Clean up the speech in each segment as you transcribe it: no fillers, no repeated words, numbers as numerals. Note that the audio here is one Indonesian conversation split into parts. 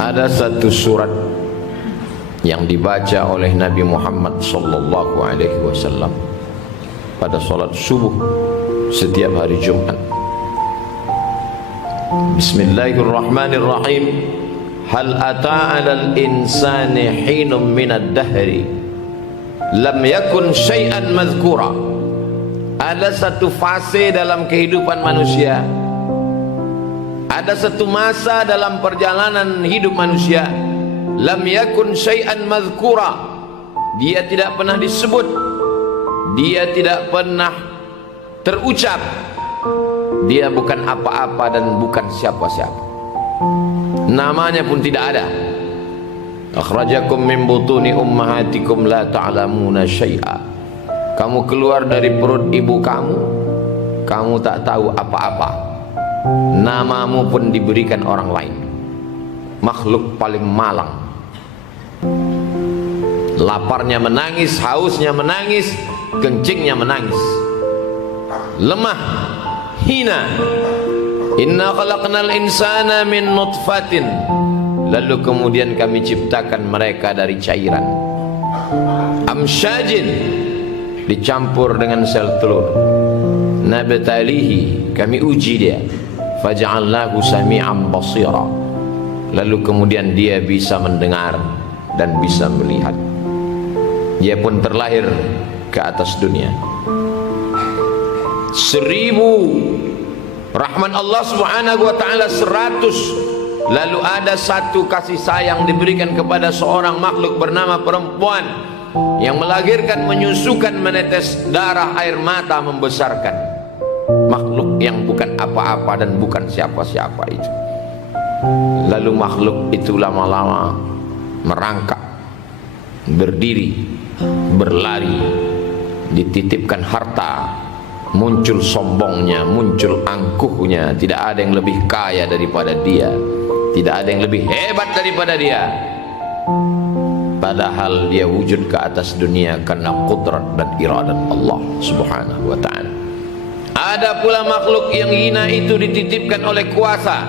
Ada satu surat yang dibaca oleh Nabi Muhammad sallallahu alaihi wasallam pada salat subuh setiap hari Jumat. Bismillahirrahmanirrahim. Hal ata 'alal insani hinum minad dahri lam yakun syai'an madhkura. Ada satu fase dalam kehidupan manusia, ada satu masa dalam perjalanan hidup manusia, lam yakun syai'an madhkura, dia tidak pernah disebut, dia tidak pernah terucap, dia bukan apa-apa dan bukan siapa-siapa, namanya pun tidak ada. Akhrajakum min butuni ummahatikum la ta'lamuna syai'a. Kamu keluar dari perut ibu kamu, kamu tak tahu apa-apa, namamu pun diberikan orang lain. Makhluk paling malang, laparnya menangis, hausnya menangis, kencingnya menangis, lemah, hina. Inna khalaqnal insana min nutfatin, lalu kemudian kami ciptakan mereka dari cairan, amsyajin, dicampur dengan sel telur, nabtalihi, kami uji dia, faja'alnahu sami'an basira, lalu kemudian dia bisa mendengar dan bisa melihat. Dia pun terlahir ke atas dunia. 1000 rahmat Allah subhanahu wa ta'ala 100. Lalu ada satu kasih sayang diberikan kepada seorang makhluk bernama perempuan yang melahirkan, menyusukan, menetes darah, air mata, membesarkan makhluk yang bukan apa-apa dan bukan siapa-siapa itu. Lalu makhluk itu lama-lama merangkak, berdiri, berlari, dititipkan harta, muncul sombongnya, muncul angkuhnya. Tidak ada yang lebih kaya daripada dia, tidak ada yang lebih hebat daripada dia, padahal dia wujud ke atas dunia karena qudrat dan iradat Allah subhanahu wa ta'ala. Ada pula makhluk yang hina itu dititipkan oleh kuasa,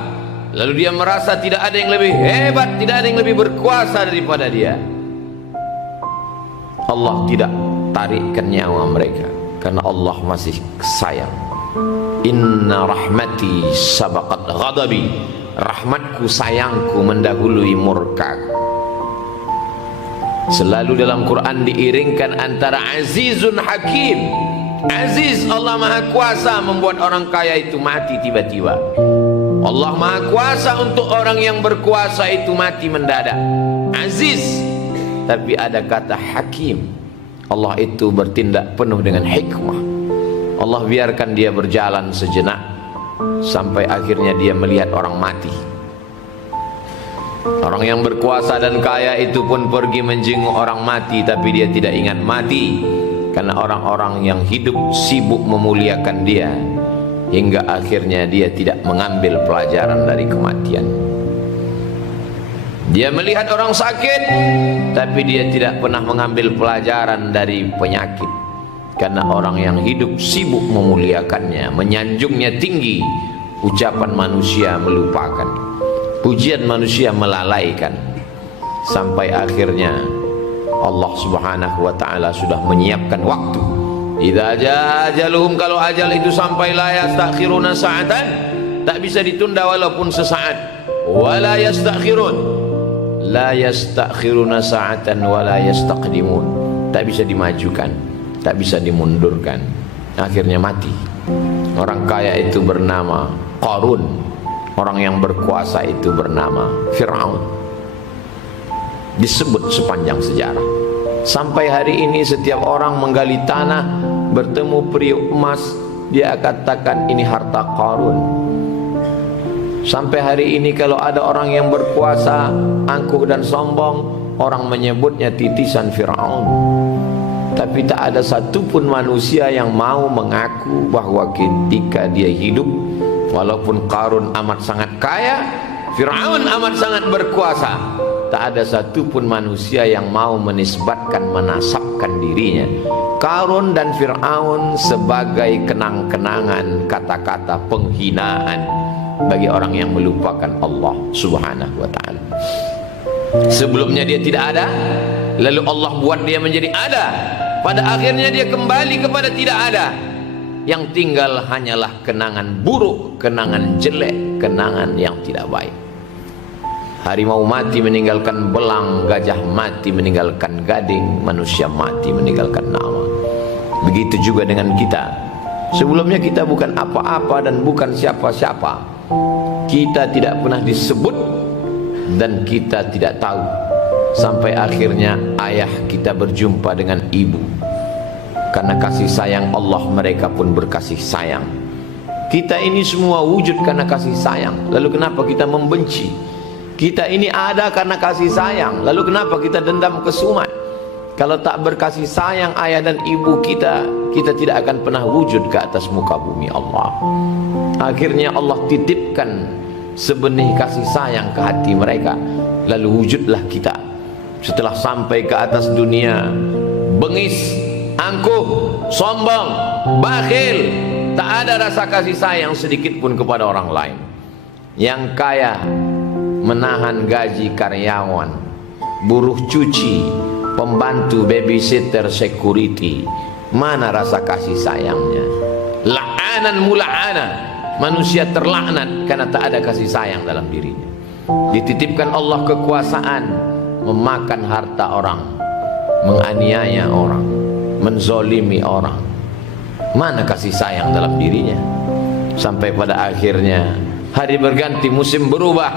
lalu dia merasa tidak ada yang lebih hebat, tidak ada yang lebih berkuasa daripada dia. Allah tidak tarikkan nyawa mereka karena Allah masih sayang. Inna rahmati sabaqat ghadabi, rahmatku, sayangku mendahului murkaku. Selalu dalam Quran diiringkan antara azizun hakim. Aziz, Allah maha kuasa membuat orang kaya itu mati tiba-tiba. Allah maha kuasa untuk orang yang berkuasa itu mati mendadak. Aziz, tapi ada kata hakim. Allah itu bertindak penuh dengan hikmah. Allah biarkan dia berjalan sejenak sampai akhirnya dia melihat orang mati. Orang yang berkuasa dan kaya itu pun pergi menjenguk orang mati, tapi dia tidak ingat mati karena orang-orang yang hidup sibuk memuliakan dia, hingga akhirnya dia tidak mengambil pelajaran dari kematian. Dia melihat orang sakit, tapi dia tidak pernah mengambil pelajaran dari penyakit, karena orang yang hidup sibuk memuliakannya, menyanjungnya tinggi. Ucapan manusia melupakan, pujian manusia melalaikan, sampai akhirnya Allah subhanahu wa ta'ala sudah menyiapkan waktu. Idza jaa ajaluhum, kalau ajal itu sampai, la yastakhiruna sa'atan, tak bisa ditunda walaupun sesaat. Wala yastakhirun, la yastakhiruna sa'atan wala yastaqdimun, tak bisa dimajukan, tak bisa dimundurkan. Akhirnya mati. Orang kaya itu bernama Qarun, orang yang berkuasa itu bernama Fir'aun. Disebut sepanjang sejarah. Sampai hari ini setiap orang menggali tanah, bertemu periuk emas, dia katakan ini harta Qarun. Sampai hari ini kalau ada orang yang berkuasa, angkuh dan sombong, orang menyebutnya titisan Fir'aun. Tapi tak ada satupun manusia yang mau mengaku bahwa ketika dia hidup, walaupun Qarun amat sangat kaya, Fir'aun amat sangat berkuasa, tak ada satupun manusia yang mau menisbatkan, menasabkan dirinya Qarun dan Fir'aun sebagai kenang-kenangan, kata-kata penghinaan bagi orang yang melupakan Allah Subhanahu wa ta'ala. Sebelumnya dia tidak ada, lalu Allah buat dia menjadi ada, pada akhirnya dia kembali kepada tidak ada. Yang tinggal hanyalah kenangan buruk, kenangan jelek, kenangan yang tidak baik. Harimau mati meninggalkan belang, gajah mati meninggalkan gading, manusia mati meninggalkan nama. Begitu juga dengan kita. Sebelumnya kita bukan apa-apa dan bukan siapa-siapa. Kita tidak pernah disebut dan kita tidak tahu, sampai akhirnya ayah kita berjumpa dengan ibu. Karena kasih sayang Allah, mereka pun berkasih sayang. Kita ini semua wujud karena kasih sayang. Lalu kenapa kita membenci? Kita ini ada karena kasih sayang. Lalu kenapa kita dendam kesumat? Kalau tak berkasih sayang ayah dan ibu kita, kita tidak akan pernah wujud ke atas muka bumi Allah. Akhirnya Allah titipkan sebenih kasih sayang ke hati mereka, lalu wujudlah kita. Setelah sampai ke atas dunia, bengis, angkuh, sombong, bakhil, tak ada rasa kasih sayang sedikit pun kepada orang lain. Yang kaya menahan gaji karyawan, buruh cuci, pembantu, babysitter, security, mana rasa kasih sayangnya? La'anan mula'ana, manusia terlaknat karena tak ada kasih sayang dalam dirinya. Dititipkan Allah kekuasaan, memakan harta orang, menganiaya orang, menzolimi orang. Mana kasih sayang dalam dirinya? Sampai pada akhirnya hari berganti, musim berubah,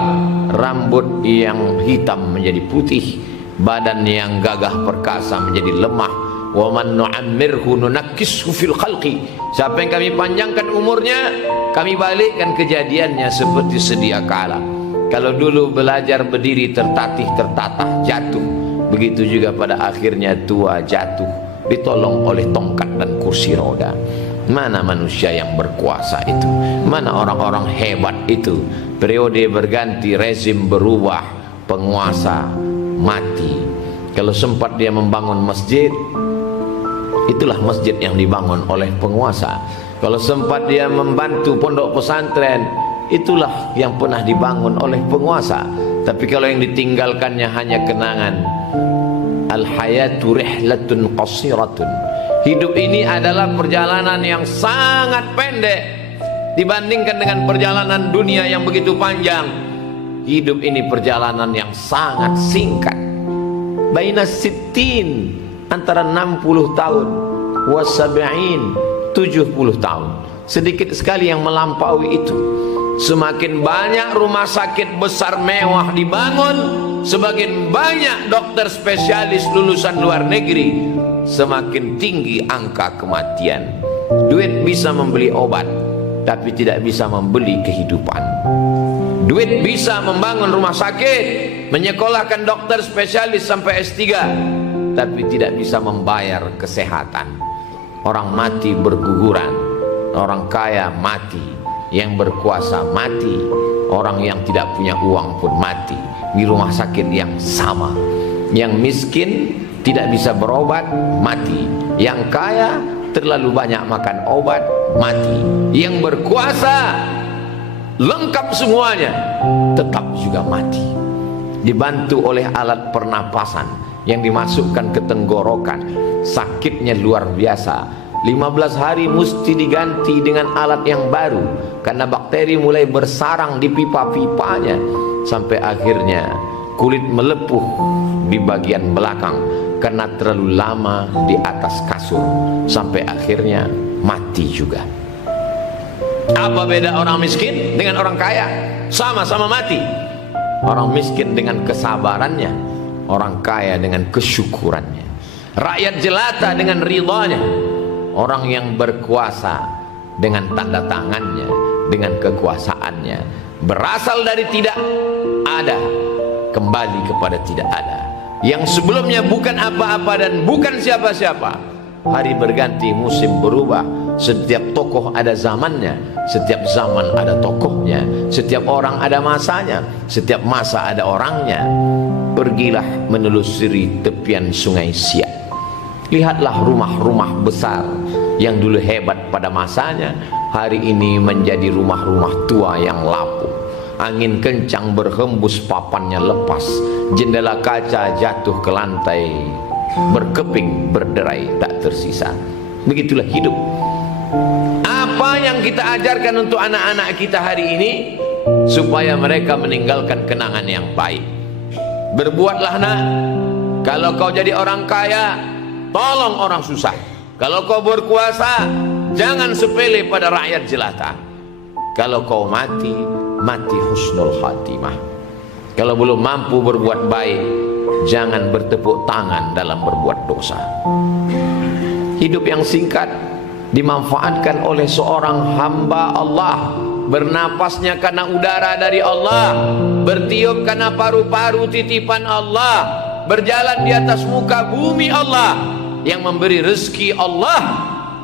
rambut yang hitam menjadi putih, badan yang gagah perkasa menjadi lemah. Wa man nu'ammirhu nunakkishu fil khalqi. Siapa yang kami panjangkan umurnya, kami balikkan kejadiannya seperti sedia kala. Kalau dulu belajar berdiri tertatih tertatah jatuh, begitu juga pada akhirnya tua jatuh, ditolong oleh tongkat dan kursi roda. Mana manusia yang berkuasa itu? Mana orang-orang hebat itu? Periode berganti, rezim berubah, penguasa mati. Kalau sempat dia membangun masjid, itulah masjid yang dibangun oleh penguasa. Kalau sempat dia membantu pondok pesantren, itulah yang pernah dibangun oleh penguasa. Tapi kalau yang ditinggalkannya hanya kenangan, al-hayatu rihlatun qasiratun. Hidup ini adalah perjalanan yang sangat pendek dibandingkan dengan perjalanan dunia yang begitu panjang. Hidup ini perjalanan yang sangat singkat. Baina sittin, antara 60 tahun, wasab'in, 70 tahun. Sedikit sekali yang melampaui itu. Semakin banyak rumah sakit besar mewah dibangun, semakin banyak dokter spesialis lulusan luar negeri, semakin tinggi angka kematian. Duit bisa membeli obat, tapi tidak bisa membeli kehidupan. Duit bisa membangun rumah sakit, menyekolahkan dokter spesialis sampai S3, tapi tidak bisa membayar kesehatan. Orang mati berguguran, orang kaya mati, yang berkuasa mati, orang yang tidak punya uang pun mati di rumah sakit yang sama. Yang miskin tidak bisa berobat, mati. Yang kaya terlalu banyak makan obat, mati. Yang berkuasa lengkap semuanya, tetap juga mati. Dibantu oleh alat pernapasan yang dimasukkan ke tenggorokan, sakitnya luar biasa. 15 hari mesti diganti dengan alat yang baru, karena bakteri mulai bersarang di pipa-pipanya, sampai akhirnya kulit melepuh di bagian belakang karena terlalu lama di atas kasur, sampai akhirnya mati juga. Apa beda orang miskin dengan orang kaya? Sama-sama mati. Orang miskin dengan kesabarannya, orang kaya dengan kesyukurannya. Rakyat jelata dengan ridhanya, orang yang berkuasa dengan tanda tangannya, dengan kekuasaannya. Berasal dari tidak ada, kembali kepada tidak ada. Yang sebelumnya bukan apa-apa dan bukan siapa-siapa. Hari berganti, musim berubah. Setiap tokoh ada zamannya, setiap zaman ada tokohnya, setiap orang ada masanya, setiap masa ada orangnya. Pergilah menelusuri tepian sungai Siak. Lihatlah rumah-rumah besar Yang dulu hebat pada masanya, hari ini menjadi rumah-rumah tua yang lapuk. Angin kencang berhembus, papannya lepas, jendela kaca jatuh ke lantai, berkeping berderai tak tersisa. Begitulah hidup. Apa yang kita ajarkan untuk anak-anak kita hari ini, supaya mereka meninggalkan kenangan yang baik. Berbuatlah nak, kalau kau jadi orang kaya, tolong orang susah. Kalau kau berkuasa, jangan sepele pada rakyat jelata. Kalau kau mati, mati husnul khatimah. Kalau belum mampu berbuat baik, jangan bertepuk tangan dalam berbuat dosa. Hidup yang singkat dimanfaatkan oleh seorang hamba Allah. Bernapasnya karena udara dari Allah, bertiup karena paru-paru titipan Allah, berjalan di atas muka bumi Allah, yang memberi rezeki Allah,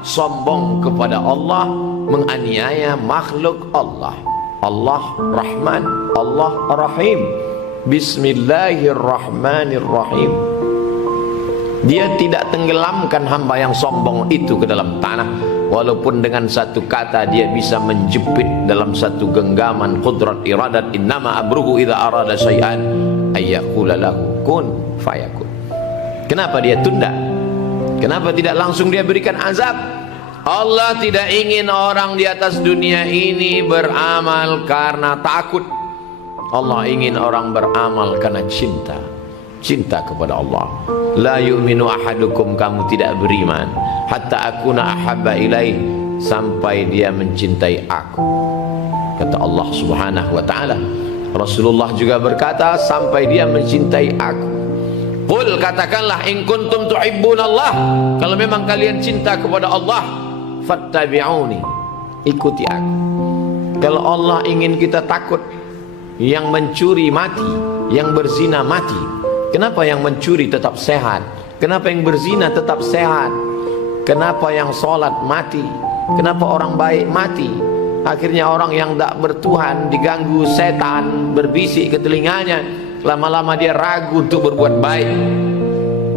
sombong kepada Allah, menganiaya makhluk Allah. Allah Rahman, Allah Rahim. Bismillahirrahmanirrahim. Dia tidak tenggelamkan hamba yang sombong itu ke dalam tanah, walaupun dengan satu kata dia bisa menjepit dalam satu genggaman qudrat iradat. Innama amruhu idza arada syai'an ayyaqula lahu kun fayakun. Kenapa dia tunda? Kenapa tidak langsung dia berikan azab? Allah tidak ingin orang di atas dunia ini beramal karena takut. Allah ingin orang beramal karena cinta. Cinta kepada Allah. La yu'minu ahadukum, kamu tidak beriman hatta akuna ahabba ilaih, sampai dia mencintai aku, kata Allah subhanahu wa ta'ala. Rasulullah juga berkata, sampai dia mencintai aku. Qul, katakanlah, in kuntum tuhibbunallah, kalau memang kalian cinta kepada Allah, fattabi'uni, ikuti aku. Kalau Allah ingin kita takut, yang mencuri mati, yang berzina mati. Kenapa yang mencuri tetap sehat? Kenapa yang berzina tetap sehat? Kenapa yang sholat mati? Kenapa orang baik mati? Akhirnya orang yang tak bertuhan diganggu setan, berbisik ke telinganya, lama-lama dia ragu untuk berbuat baik.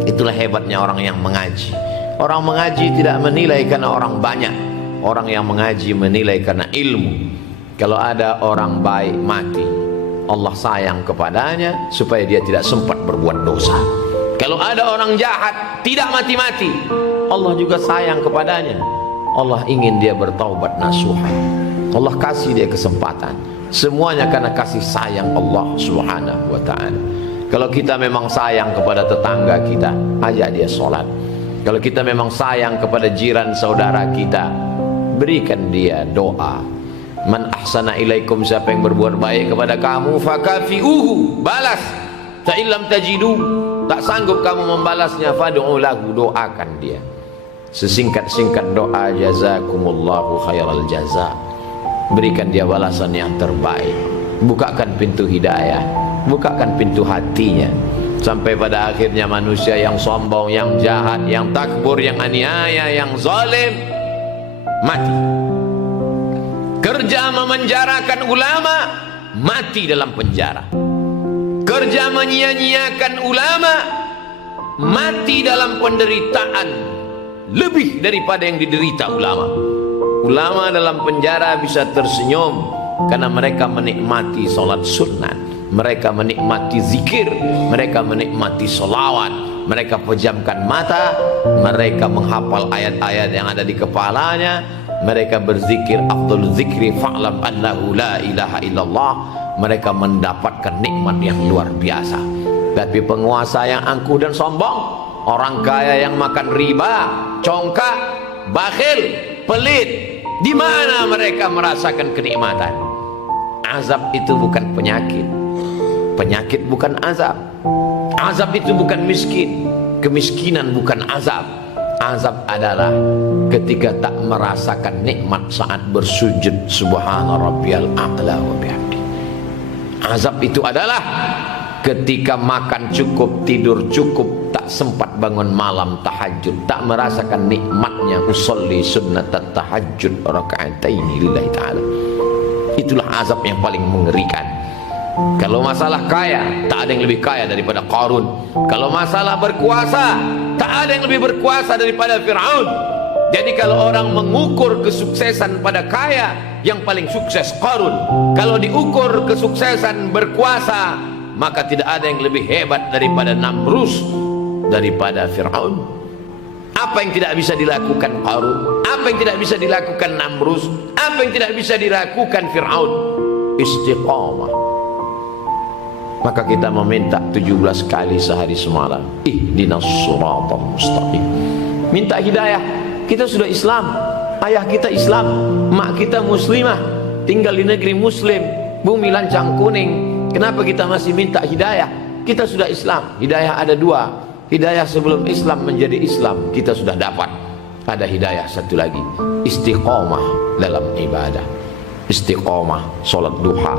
Itulah hebatnya orang yang mengaji. Orang mengaji tidak menilai karena orang banyak. Orang yang mengaji menilai karena ilmu. Kalau ada orang baik mati, Allah sayang kepadanya supaya dia tidak sempat berbuat dosa. Kalau ada orang jahat tidak mati-mati, Allah juga sayang kepadanya. Allah ingin dia bertaubat nasuha. Allah kasih dia kesempatan. Semuanya karena kasih sayang Allah subhanahu wa ta'ala. Kalau kita memang sayang kepada tetangga kita, ajak dia sholat. Kalau kita memang sayang kepada jiran saudara kita, berikan dia doa. Man ahsana ilaikum, siapa yang berbuat baik kepada kamu, fakafi'uhu, balas. Ta'illam tajidu, tak sanggup kamu membalasnya, fad'u lahu, doakan dia. Sesingkat-singkat doa, jazakumullahu khairal jaza, berikan dia balasan yang terbaik. Bukakan pintu hidayah, bukakan pintu hatinya, sampai pada akhirnya manusia yang sombong, yang jahat, yang takbur, yang aniaya, yang zalim mati. Kerja memenjarakan ulama, mati dalam penjara. Kerja menyia-nyiakan ulama, mati dalam penderitaan lebih daripada yang diderita ulama. Ulama dalam penjara bisa tersenyum karena mereka menikmati sholat sunnah, mereka menikmati zikir, mereka menikmati sholawat, mereka pejamkan mata, mereka menghafal ayat-ayat yang ada di kepalanya, mereka berzikir, afdhal zikri fa'lam annahu la ilaha illallah. Mereka mendapatkan nikmat yang luar biasa. Tapi penguasa yang angkuh dan sombong, orang kaya yang makan riba, congkak, bakhil, pelit, di mana mereka merasakan kenikmatan? Azab itu bukan penyakit, penyakit bukan azab, azab itu bukan miskin, kemiskinan bukan azab. Azab adalah ketika tak merasakan nikmat saat bersujud subhana rabbiyal a'la wa bihamdi. Azab itu adalah ketika makan cukup, tidur cukup, tak sempat bangun malam tahajud, tak merasakan nikmatnya usolli sunnatat tahajud raka'ataini lillahi ta'ala. Itulah azab yang paling mengerikan. Kalau masalah kaya, tak ada yang lebih kaya daripada Qarun. Kalau masalah berkuasa, tak ada yang lebih berkuasa daripada Fir'aun. Jadi kalau orang mengukur kesuksesan pada kaya, yang paling sukses Qarun. Kalau diukur kesuksesan berkuasa, maka tidak ada yang lebih hebat daripada Namrus, daripada Fir'aun. Apa yang tidak bisa dilakukan Qarun? Apa yang tidak bisa dilakukan Namrus? Apa yang tidak bisa dilakukan Fir'aun? Istiqamah. Maka kita meminta 17 kali sehari semalam, ihdinas siratal mustaqim. Minta hidayah. Kita sudah Islam, ayah kita Islam, mak kita muslimah, tinggal di negeri muslim, bumi lancang kuning. Kenapa kita masih minta hidayah? Kita sudah Islam. Hidayah ada dua. Hidayah sebelum Islam menjadi Islam kita sudah dapat. Ada hidayah satu lagi, istiqomah dalam ibadah. Istiqomah solat duha,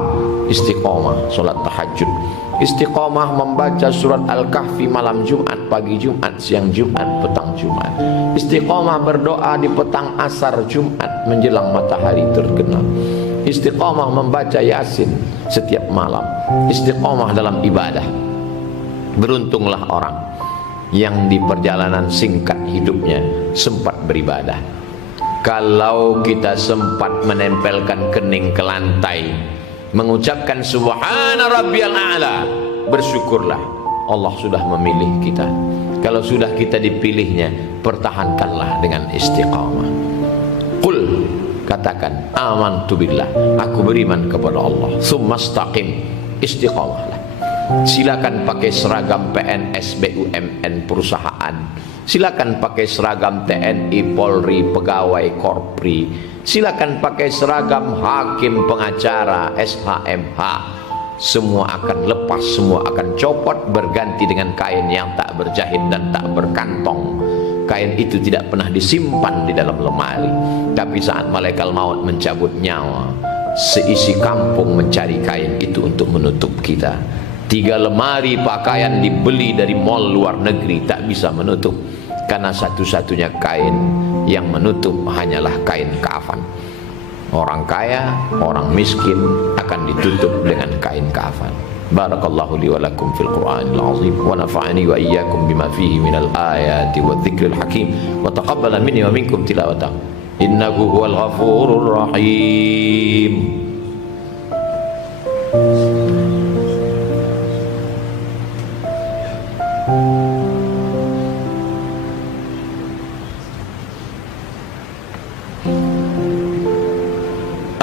istiqomah solat tahajud, istiqomah membaca surat Al-Kahfi malam Jumat, pagi Jumat, siang Jumat, petang Jumat. Istiqomah berdoa di petang asar Jumat menjelang matahari tergenang. Istiqomah membaca Yasin setiap malam. Istiqomah dalam ibadah. Beruntunglah orang yang di perjalanan singkat hidupnya sempat beribadah. Kalau kita sempat menempelkan kening ke lantai, mengucapkan subhana rabbiyal a'la, bersyukurlah, Allah sudah memilih kita. Kalau sudah kita dipilihnya, pertahankanlah dengan istiqamah. Qul, katakan, amantu billah, aku beriman kepada Allah. Tsumastaqim, istiqamahlah. Silakan pakai seragam PNS, BUMN, perusahaan. Silakan pakai seragam TNI, Polri, pegawai Korpri. Silakan pakai seragam hakim, pengacara, SHMH. Semua akan lepas, semua akan copot, berganti dengan kain yang tak berjahit dan tak berkantong. Kain itu tidak pernah disimpan di dalam lemari. Tapi saat malaikat maut mencabut nyawa, seisi kampung mencari kain itu untuk menutup kita. 3 lemari pakaian dibeli dari mall luar negeri tak bisa menutup, karena satu-satunya kain yang menutup hanyalah kain kafan. Orang kaya, orang miskin akan ditutup dengan kain kafan. Barakallahu li wa lakum fil Qur'anil azim wa nafa'ani wa iyyakum bima fihi minal ayati wadh-dhikril hakim wa taqabbala minni wa minkum tilawatahu innahu huwal ghafurur rahim.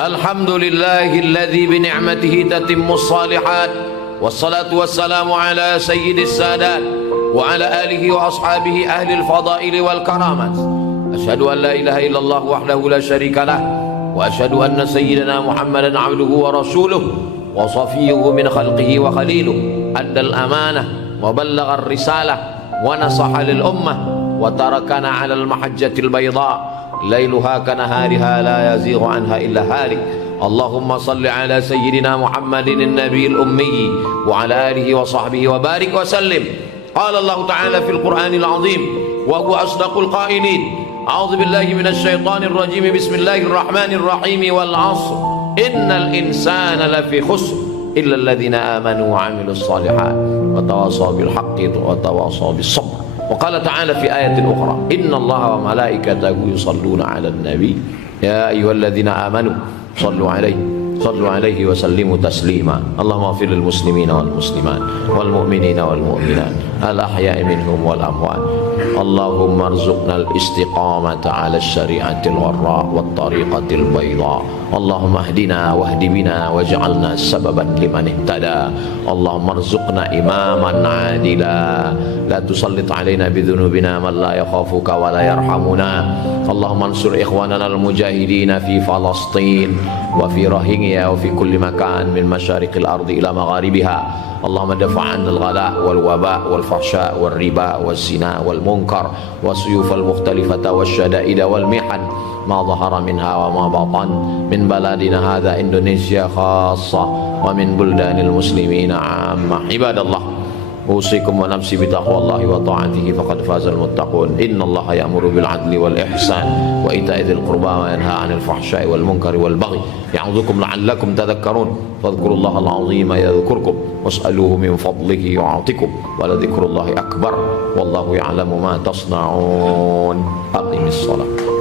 Alhamdulillahilladzi bi ni'matihi tatimmus shalihat, wassalatu wassalamu ala sayyidis sadat wa ala alihi wa ashabihi ahli al-fadaili wal karamat. Asyhadu an la ilaha illallah wahdahu la syarika lah wa asyhadu anna sayyidina Muhammadan abduhu wa rasuluh wa safiyyuhu min khalqihi wa khaliluh. Addal amanah wa ballagha ar-risalah wa nasaha lil ummah wa tarakana 'ala al-mahajjatil bayda lailuha kanahariha la yazighu anha illa halik. Allahumma salli ala sayyidina Muhammadin an-nabiyil ummi wa ala alihi wa sahbihi wa barik wa sallim. Qala Allah ta'ala fil Qur'anil azim wa huwa asdaqul qailin. A'udzu billahi minasy syaithanir rajim. Bismillahirrahmanir rahim. Wal 'ashr innal insana lafi khusr illa alladhina amanu wa 'amilus shalihat wa tawassaw bil haqqi wa tawassaw bis sabr. وقال تعالى في آية أخرى إن الله وملائكته يصلون على النبي يا أيها الذين آمنوا صلوا عليه وسلموا تسليما اللهم اغفر للمسلمين والمسلمات والمؤمنين والمؤمنات الأحياء منهم والأموات اللهم ارزقنا الاستقامة على الشريعة الغراء والطريقة البيضاء اللهم اهدنا واهد بنا واجعلنا سببا لمن اهتدى اللهم ارزقنا إماما عادلا لا تسلط علينا بذنوبنا من لا يخافك ولا يرحمنا اللهم انصر إخواننا المجاهدين في فلسطين وفي روهينيا وفي كل مكان من مشارق الأرض إلى مغاربها اللهم دفع عنا الغلاء والوباء والفحشاء والربا والزنا والمنكر والسيوف المختلفة والشدائد والمحن ما ظهر منها وما بطن من بلدنا هذا إندونيسيا خاصة ومن بلدان المسلمين عامة. عباد الله أوصيكم ونفسي بتقوى الله وطاعته فقد فاز المتقون. إن الله يأمر بالعدل والإحسان وإيتاء ذي القربى وينهى عن الفحشاء والمنكر والبغي يعظكم لعلكم تذكرون فاذكروا الله العظيم يذكركم واسألوه من فضله يعطكم ولذكر الله أكبر والله يعلم ما تصنعون. أقم الصلاة.